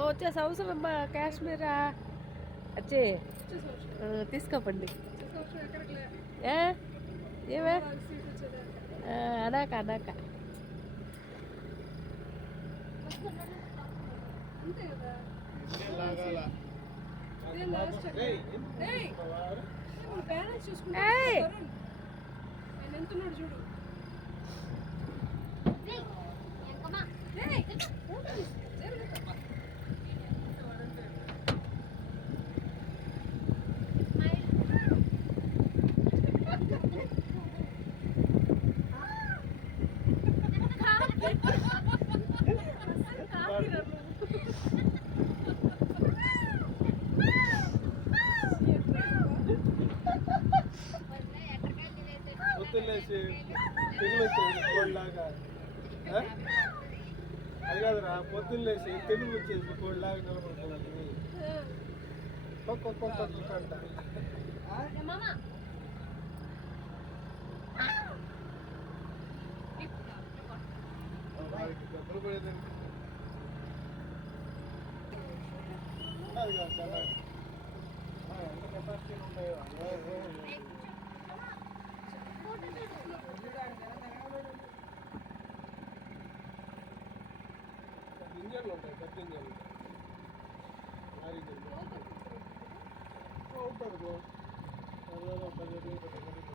వచ్చే సంవత్సరం అమ్మా కాశ్మీరా వచ్చే తీసుకోపండి. ఏమే? అనాక అనాక. చూడు. పొద్దున్నేసి తెలుగు వచ్చేది కోళ్ళలాగా ఆ? అది కాదురా పొద్దున్నేసి వచ్చేసి నిలబడుతుంది ఒక్కొక్క ఒక్కొక్క అంట వాడికి దెబ్బలు పడేదండి అది కాదు కదా ఆ, ఎంత కెపాసిటీ ఉంటాయో ఏ, ఏ, ఏ. గింజలు ఉంటాయి పెద్ద గింజలు లారీ గింజలు ఉంటుంది బ్రో పదిహేను పదిహేను